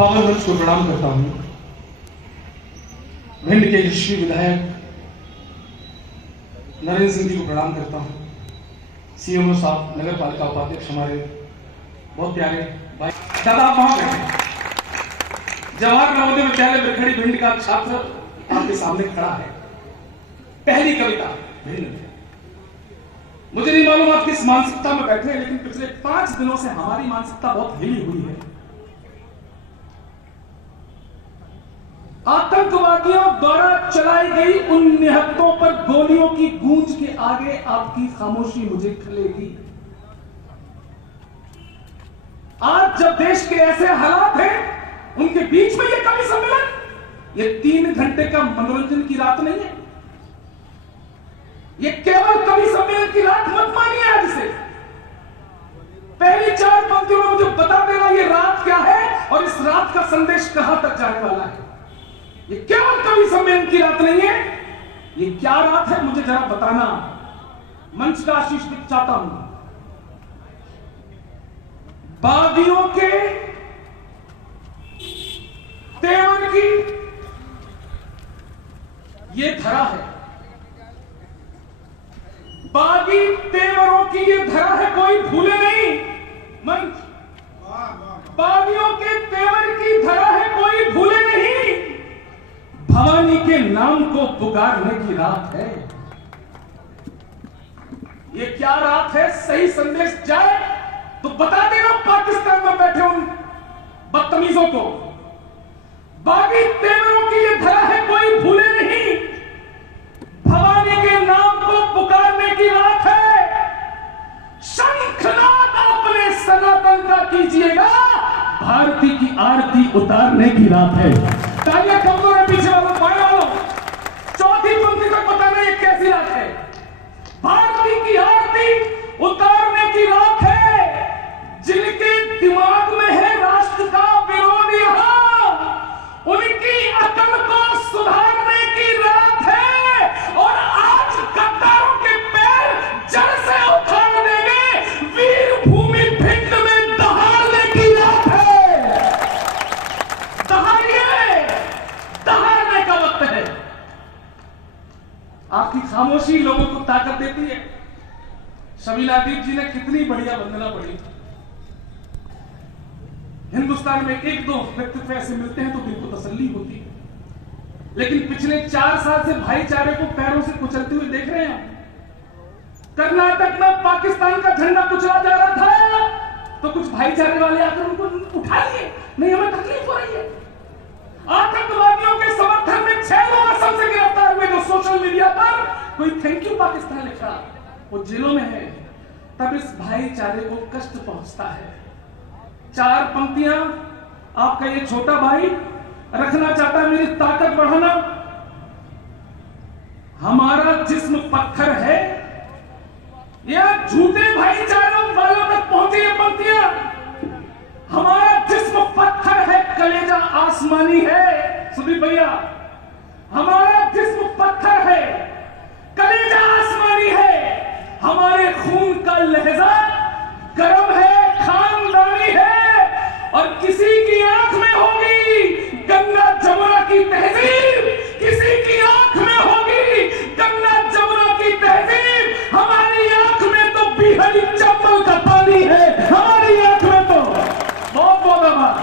पावन मंच को प्रणाम करता हूं। भिंड के यशस्वी विधायक नरेंद्र सिंह जी को प्रणाम करता हूं। सीएमओ साहब, नगर पालिका उपाध्यक्ष, हमारे बहुत प्यारे भाई दादा, आप वहां बैठे। जवाहर नवोदय विद्यालय बिरखड़ी भिंड का छात्र आपके सामने खड़ा है। पहली कविता भिंड में। मुझे नहीं मालूम आप किस मानसिकता में बैठे हैं, लेकिन पिछले 5 दिनों से हमारी मानसिकता बहुत हिली हुई है। आतंकवादियों द्वारा चलाई गई उन निहत्तों पर गोलियों की गूंज के आगे आपकी खामोशी मुझे खलेगी। आज जब देश के ऐसे हालात हैं, उनके बीच में यह कवि सम्मेलन, यह 3 घंटे का मनोरंजन की रात नहीं है। यह केवल कवि सम्मेलन की रात मत मानिए। आज से पहली 4 पंक्तियों में मुझे बता देना यह रात क्या है और इस रात का संदेश कहां तक जाने वाला है। ये केवल कवि सम्मेलन की रात नहीं है। ये क्या रात है मुझे जरा बताना। मंच का आशीष चाहता हूं। बागियों के तेवर की ये धरा है। बागी तेवरों की ये धरा है, कोई भूले नहीं। मंच, बागियों के तेवर की धरा है, कोई भूले नहीं। भवानी के नाम को पुकारने की रात है। ये क्या रात है? सही संदेश जाए तो बता देना पाकिस्तान में बैठे उन बदतमीजों को। बागी तेवरों की ये धरा है, कोई भूले नहीं। भवानी के नाम को पुकारने की रात है। शंखनाद अपने सनातन का कीजिएगा, भारती की आरती उतारने की रात है। तालियां कमजोर है, पीछे वालों, बाएं वालों। चौथी पंक्ति तक पता नहीं कैसी रात है। भारती की आरती उतारने की रात है। जिनके दिमाग में है राष्ट्र का विरोध, यहां उनकी अकल को सुधारने की रात है। और आज गद्दारों के पैर जड़ से उखाड़ देंगे, वीर भूमि भिंड में दहाड़ने की रात है। दहाड़ने का वक्त है। आपकी खामोशी लोगों को ताकत देती है। शबीला दीप जी ने कितनी बढ़िया वंदना पढ़ी। हिंदुस्तान में 1-2 व्यक्तित्व ऐसे मिलते हैं तो दिल को तसल्ली होती है, लेकिन पिछले 4 साल से भाईचारे को पैरों से कुचलते हुए देख रहे हैं। कर्नाटक में पाकिस्तान का झंडा कुचला जा रहा था तो कुछ भाईचारे वाले आकर उनको उठा लिए। नहीं, हमें तकलीफ हो रही है। आतंकवादियों के समर्थन में 6 लोग असम से गिरफ्तार हुए, जो सोशल मीडिया पर कोई थैंक यू पाकिस्तान लिखा, वो जेलों में है। तब इस भाईचारे को कष्ट पहुंचता है। 4 पंक्तियां आपका ये छोटा भाई रखना चाहता है, मेरी ताकत बढ़ाना। हमारा जिस्म पत्थर है, यह झूठे भाईचारों वालों तक पहुंची ये पंक्तियां। हमारा जिस्म पत्थर है, कलेजा आसमानी है। सुदीप भैया, हमारा जिस्म पत्थर है, कलेजा आसमानी है। हमारे खून का लहजा गर्म है, खानदानी है। और किसी की आंख में होगी गंगा जमुना की तहजीब, किसी की आंख में होगी गंगा जमुना की तहजीब। हमारी आंख में तो बिहरी चंबल का पानी है। हमारी आंख में तो बहुत बहुत आभार।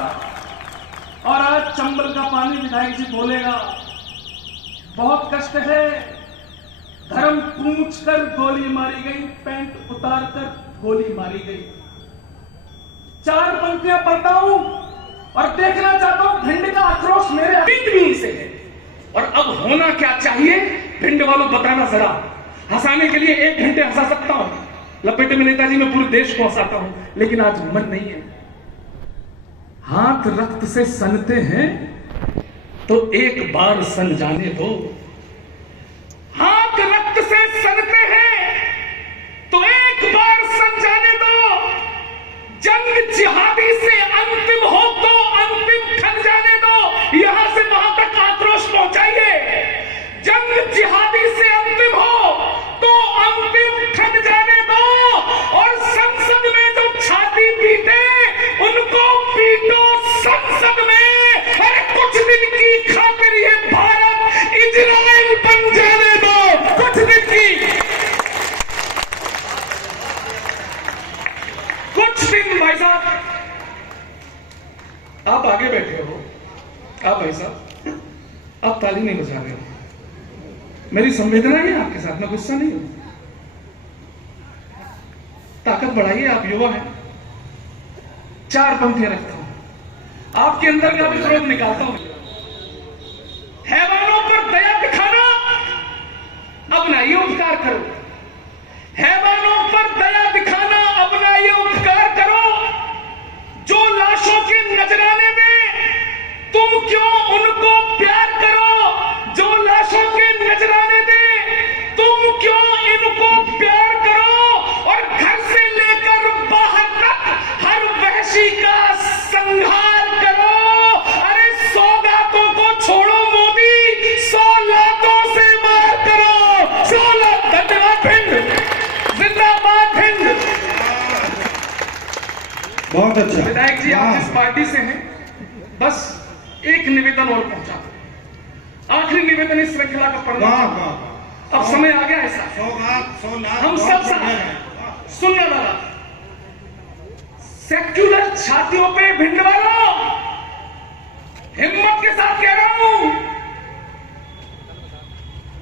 और आज चंबल का पानी विधायक जी बोलेगा, बहुत कष्ट है। धर्म पूछ कर गोली मारी गई, पैंट उतार कर गोली मारी गई। 4 पंक्तियां पढ़ता हूं और देखना चाहता हूं भिंड का आक्रोश मेरे बीच से है। और अब होना क्या चाहिए भिंड वालों, बताना जरा। हंसाने के लिए 1 घंटे हंसा सकता हूं, लपेटे में नेताजी में पूरे देश को हंसाता हूं, लेकिन आज मन नहीं है। हाथ रक्त से सनते हैं तो एक बार सन जाने दो। हाथ रक्त से सनते हैं तो एक बार सन जाने दो। जंग जिहादी से अंतिम हो तो अंतिम ठन जाने दो। यहां से वहां तक आक्रोश पहुंचाइए। जंग जिहादी से अंतिम हो तो अंतिम ठन जाने दो। और संसद में जो छाती पीटे उनको पीटो संसद में। आप आगे बैठे हो, आप भाई साहब, आप ताली नहीं बजा रहे हो। मेरी संवेदना है आपके साथ, मैं गुस्सा नहीं हूं। ताकत बढ़ाइए, आप युवा हैं। 4 पंक्तियां रखता हूं, आपके अंदर का भी क्रोध निकालता हूं। हैवानों पर दया दिखाना अपनाइए, उपकार करो। हैवानों पर दया दिखाना अपनाइए, उपकार करो। जो लाशों के नजराने में तुम क्यों उनको प्यार करो, जो लाशों के नजराने में तुम क्यों इनको प्यार करो, और घर से लेकर बाहर तक हर वहशी का संहार करो। अरे सौगातों को छोड़ो मोदी, 100 लातों से मार करो। 100 लात। धन्यवाद भिंड, जिंदाबाद भिंड। बहुत अच्छा विधायक जी, आप जिस पार्टी से हैं, बस एक निवेदन और पहुंचा दो। आखिरी निवेदन इस श्रृंखला का पढ़ना। अब समय आ गया ऐसा, हम सब सुनने वाला सेक्युलर छातियों पे भिंड वालों, हिम्मत के साथ कह रहा हूं,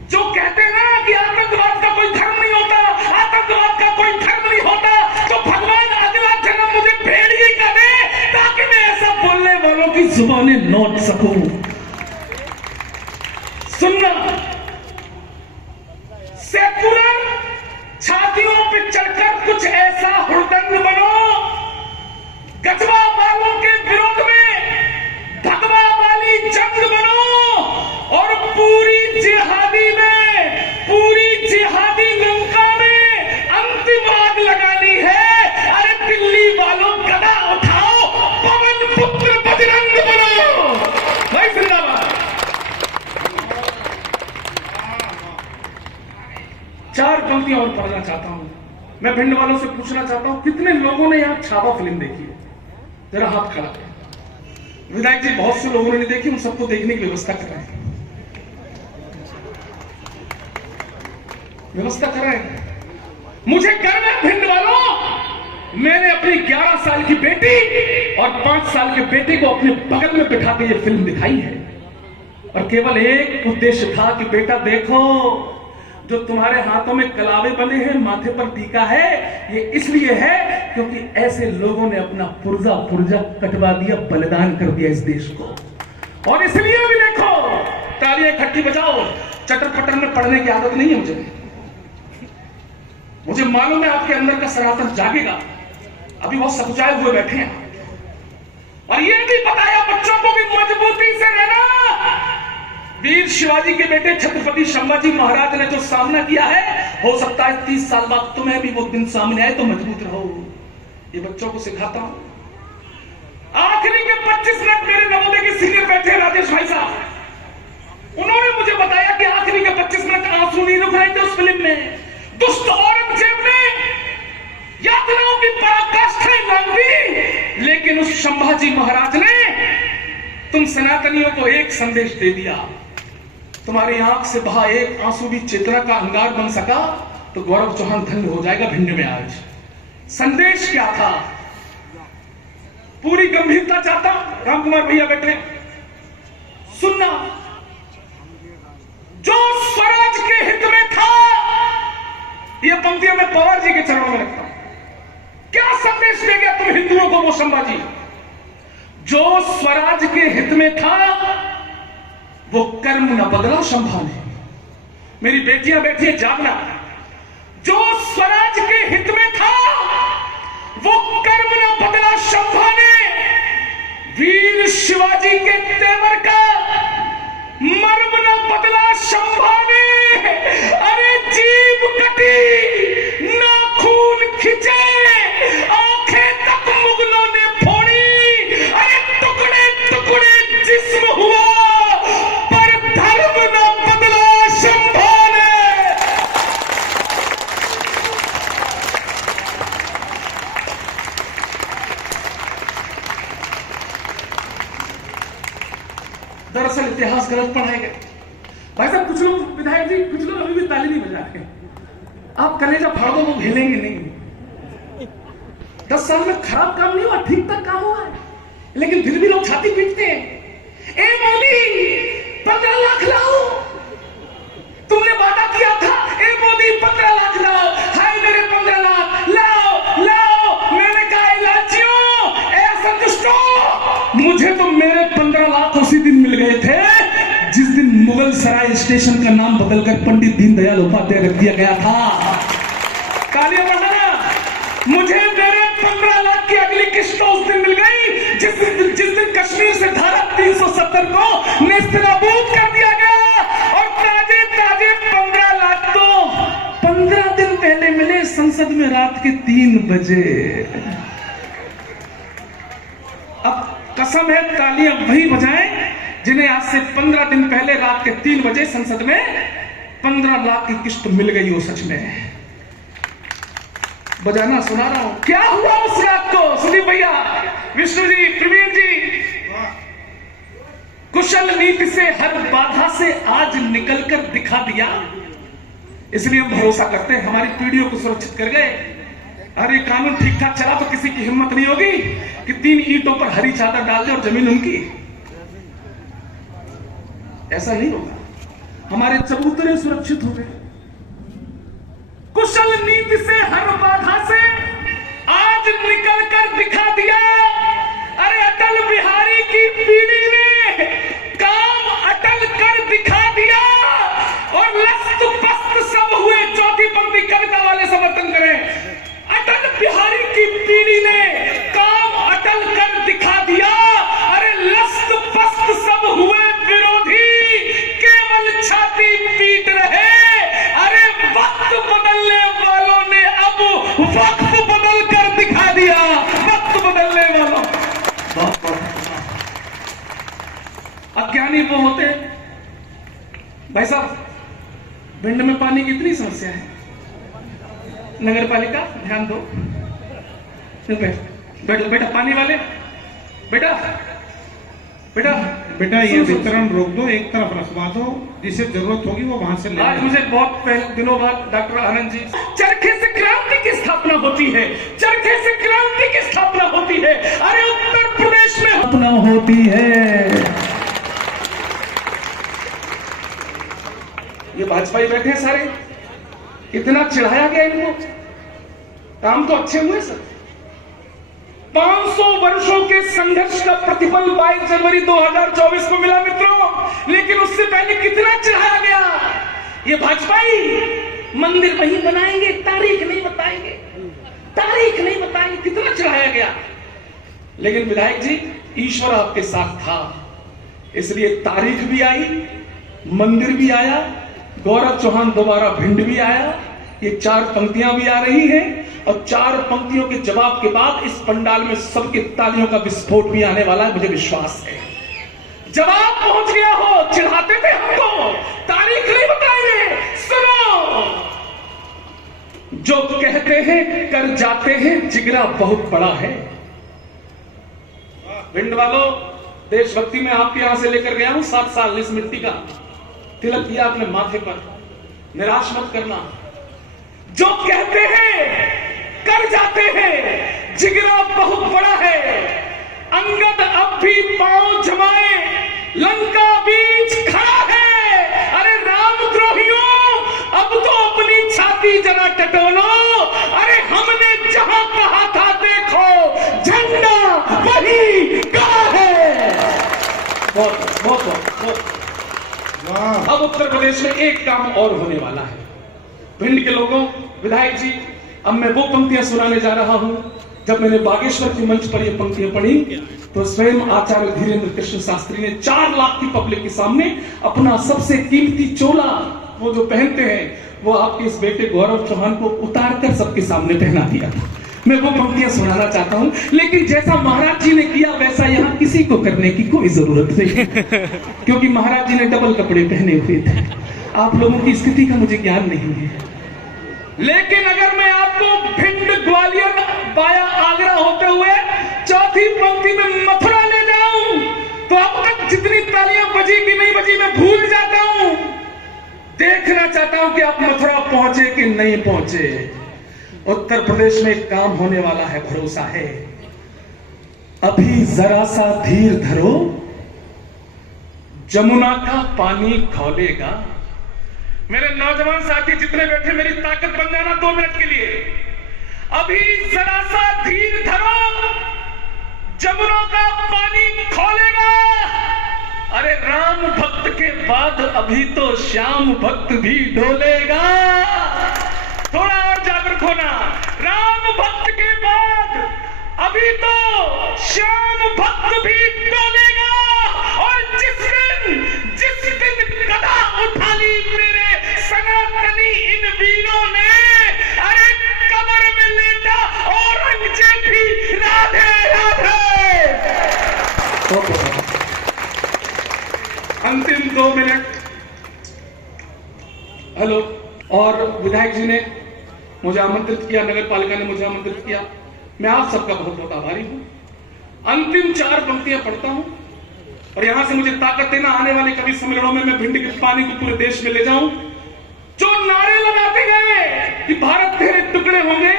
जो कहते हैं ना कि आतंकवाद का कोई धर्म नहीं होता, आतंकवाद का कोई धर्म नहीं होता, तो भगवान अगला जन्म मुझे भेड़िए का दे, ताकि मैं ऐसा बोलने वालों की जुबानें नोट सकूं। सुनना, सेकुलर छातियों पे चढ़कर कुछ ऐसा हुड़दंग बनो, गजवा वालों के विरोध में भगवा वाली जंग बनो, और पूरी जिहादी में, पूरी जिहादी लंका में अंतिम आग लगानी है। अरे दिल्ली वालों, गदा उठाओ, पवन पुत्र बजरंग बनो। भाई जिंदाबाद। 4 पंक्तियां और पढ़ना चाहता हूं। मैं भिंड वालों से पूछना चाहता हूं, कितने लोगों ने यहां छावा फिल्म देखी है? जरा हाथ खड़ा करें। विधायक जी, बहुत से लोगों ने नहीं देखी, उन सबको देखने की व्यवस्था कर रहे हैं, व्यवस्था कर रहे हैं। मुझे गर्व है भिंड वालों, मैंने अपनी 11 साल की बेटी और 5 साल के बेटे को अपने बगल में बिठा के ये फिल्म दिखाई है, और केवल एक उद्देश्य था कि बेटा देखो, जो तुम्हारे हाथों में कलावे बने हैं, माथे पर टीका है, ये इसलिए है क्योंकि ऐसे लोगों ने अपना पुर्जा पुर्जा कटवा दिया, बलिदान कर दिया इस देश को। और इसलिए भी देखो, तालियां इकट्ठी बजाओ। चटर पटर में पढ़ने की आदत नहीं है मुझे मालूम है आपके अंदर का सनातन जागेगा। अभी बहुत सकुचाए हुए बैठे हैं, और ये भी बताया बच्चों को भी मजबूती से रहना। वीर शिवाजी के बेटे छत्रपति संभाजी महाराज ने जो सामना किया है, हो सकता है 30 साल बाद तुम्हें भी वो दिन सामने आए तो मजबूत रहो। ये बच्चों को सिखाता हूं। आखिरी के 25 मिनट मेरे नवोदय के सीनियर बैठे राजेश भाई साहब, उन्होंने मुझे बताया कि आखिरी के 25 मिनट आंसू नहीं रुक रहे थे उस फिल्म में। दुष्ट औरंगजेब ने यातनाओं की पराकाष्ठाएं लांघ दी, लेकिन उस संभाजी महाराज ने तुम सनातनियों को एक संदेश दे दिया। तुम्हारी आंख से बहा एक आंसू भी चेतना का अंगार बन सका तो गौरव चौहान धन्य हो जाएगा भिंड में। आज संदेश क्या था, पूरी गंभीरता चाहता राम कुमार भैया बैठे सुनना। जो स्वराज के हित में था, यह पंक्तियां मैं पवार जी के चरणों में रखता हूं। क्या संदेश दे गया तुम हिंदुओं को वो संभाजी? जो स्वराज के हित में था वो कर्म न बदला शंभा ने। मेरी बेटियां बैठी है, जागना। जो स्वराज के हित में था वो कर्म न बदला शंभा ने। वीर शिवाजी के तेवर का मर्म न बदला शंभा ने। अरे जीभ कटी, नाखून खिंचे, आंखें तक मुगलों ने फोड़ी। अरे टुकड़े टुकड़े जिस्म हुआ, पर धर्म न बदला शंभा ने। दरअसल इतिहास गलत पढ़ाए गए भाई साहब। कुछ लोग विधायक जी, कुछ लोग अभी भी ताली नहीं बजा रहे। आप कलेजा फाड़ दो, वो हिलेंगे नहीं। 10 साल में खराब काम नहीं हुआ, ठीक तक काम हुआ है। लेकिन फिर भी लोग छाती पीटते हैं। ए मोदी 15 लाख लाओ, तुमने वादा किया था। ए मोदी 15 लाख लाओ, हाय मेरे 15 लाख लाओ लाओ। मैंने कहा इलाचियों, ए संतुष्टो, मुझे तो मेरे 15 लाख उसी दिन मिल गए थे जिस दिन मुगल सराय स्टेशन का नाम बदलकर पंडित दीनदयाल उपाध्याय रख दिया गया था। तालियां बजाना। मुझे मेरे 15 लाख की अगली किस्त उस दिन मिल गई जिस दिन कश्मीर से धारा 370 को नेस्तनाबूद कर दिया गया। और ताजे ताजे 15 लाख तो 15 दिन पहले मिले, संसद में रात के 3 बजे। अब कसम है तालियां वही बजाएं जिन्हें आज से 15 दिन पहले रात के 3 बजे संसद में 15 लाख की किस्त मिल गई हो। सच में बजाना सुना रहा हूं। क्या हुआ उस रात को? सुदीप भैया, विष्णु जी, प्रवीण जी, कुशल नीति से हर बाधा से आज निकलकर दिखा दिया। इसलिए हम भरोसा करते हैं हमारी पीढ़ियों को सुरक्षित कर गए। अरे कानून ठीक ठाक चला तो किसी की हिम्मत नहीं होगी कि 3 ईंटों पर हरी चादर डाल दे और जमीन उनकी। ऐसा नहीं होगा। हमारे चबूतरे सुरक्षित हो गए। कुशल नीति से हर बाधा से आज निकल कर दिखा दिया। अरे अटल बिहारी की पीढ़ी ने काम अटल कर दिखा दिया। और लस्त पस्त सब हुए। चौथी पंक्ति कविता वाले समर्थन करें। अटल बिहारी की पीढ़ी ने काम अटल कर दिखा दिया। अरे लस्त पस्त सब हुए विरोधी, केवल छाती पीट रहे। अरे वक्त बदलने वालों ने अब वक्त बदल कर दिखा दिया। वक्त बदलने वालों। अज्ञानी वो होते। भाई साहब, भिंड में पानी की इतनी समस्या है, नगर पालिका ध्यान दो। बेटा बेटा पानी वाले, बेटा बेटा बेटा ये वितरण रोक दो, एक तरफ रखवा दो, जिसे जरूरत होगी वो वहां से ले। आज मुझे बहुत पहले दिनों बाद डॉक्टर आनंद जी, चरखे से क्रांति की स्थापना होती है, चरखे से क्रांति की स्थापना होती है। अरे उत्तर प्रदेश में स्थापना होती है। ये भाजपाई बैठे हैं सारे, इतना चिढ़ाया गया इनको। काम तो अच्छे हुए सर। 500 वर्षों के संघर्ष का प्रतिफल 22 जनवरी 2024 को मिला मित्रों। लेकिन उससे पहले कितना चिढ़ाया गया। ये भाजपाई मंदिर वहीं बनाएंगे, तारीख नहीं बताएंगे, तारीख नहीं बताएंगे, कितना चिढ़ाया गया। लेकिन विधायक जी, ईश्वर आपके साथ था, इसलिए तारीख भी आई, मंदिर भी आया, गौरव चौहान दोबारा भिंड भी आया। ये 4 पंक्तियां भी आ रही हैं और 4 पंक्तियों के जवाब के बाद इस पंडाल में सबके तालियों का विस्फोट भी आने वाला है, मुझे विश्वास है। जवाब पहुंच गया हो। चिढ़ाते थे हमको, तारीख नहीं बताएंगे। सुनो, जो कहते हैं कर जाते हैं, जिगरा बहुत बड़ा है। भिंड वालों, देशभक्ति में आपके यहां से लेकर गया हूं 7 साल। इस मिट्टी का तिलक किया अपने माथे पर। निराश मत करना। जो कहते हैं कर जाते हैं, जिगरा बहुत बड़ा है। अंगद अब भी पांव जमाए, लंका बीच खड़ा है। अरे रामद्रोहियों, अब तो अपनी छाती जरा टटोलो। अरे हमने जहां कहा था देखो, झंडा वही कहा है। बहुत बहुत बहुत। अब उत्तर प्रदेश में एक काम और होने वाला है। भिंड के लोगों, विधायक जी, अब मैं वो पंक्तियां सुनाने जा रहा हूं। जब मैंने बागेश्वर के मंच पर ये पंक्तियां पढ़ी तो स्वयं आचार्य धीरेन्द्र कृष्ण शास्त्री ने 4 लाख की पब्लिक के सामने अपना सबसे कीमती चोला, वो जो पहनते हैं, वो आपके इस बेटे गौरव चौहान को उतार कर सबके सामने पहना दिया। मैं वो पंक्तियां सुनाना चाहता हूं, लेकिन जैसा महाराज जी ने किया वैसा यहां किसी को करने की कोई जरूरत नहीं, क्योंकि महाराज जी ने डबल कपड़े पहने हुए थे। आप लोगों की स्थिति का मुझे ज्ञान नहीं है। लेकिन अगर मैं आपको भिंड, ग्वालियर, बाया आगरा होते हुए चौथी पंक्ति में मथुरा ले जाऊं तो अब तक जितनी तालियां बजी कि नहीं बजी मैं भूल जाता हूं। देखना चाहता हूं कि आप मथुरा पहुंचे कि नहीं पहुंचे। उत्तर प्रदेश में एक काम होने वाला है, भरोसा है। अभी जरा सा धीर धरो, जमुना का पानी खौलेगा। मेरे नौजवान साथी जितने बैठे, मेरी ताकत बन जाना 2 मिनट के लिए। अभी जरा सा धीर धरो, जमुना का पानी खौलेगा। अरे राम भक्त के बाद अभी तो श्याम भक्त भी डोलेगा। थोड़ा और जागरूक होना। राम भक्त के बाद अभी तो श्याम भक्त भी डोलेगा। और जिस दिन गदा उठा ली मेरे सनातनी इन वीरों ने, अरे कमर में लेटा औरंगजेब भी राधे राधे। अंतिम 2 मिनट। हेलो। और विधायक जी ने मुझे आमंत्रित किया, नगर पालिका ने मुझे आमंत्रित किया, मैं आप सबका बहुत बहुत आभारी हूं। अंतिम 4 पंक्तियां पढ़ता हूं और यहां से मुझे ताकत देना, आने वाले कभी सम्मेलनों में मैं भिंड के पानी को पूरे देश में ले जाऊं। जो नारे लगाते गए कि भारत तेरे टुकड़े होंगे,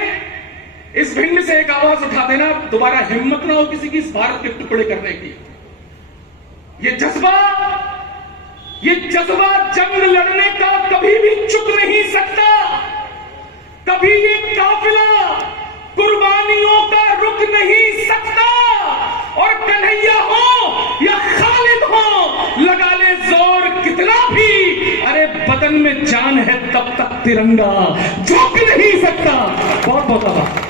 इस भिंड से एक आवाज उठा देना, दोबारा हिम्मत ना हो किसी की इस भारत के टुकड़े करने की। ये जज्बा जंग लड़ने का कभी भी चुक नहीं सकता। कभी ये काफिला कुर्बानियों का रुक नहीं सकता। और कन्हैया हो या खालिद हो, लगा ले जोर कितना भी, अरे बदन में जान है तब तक तिरंगा झुक नहीं सकता। बहुत बहुत आभार।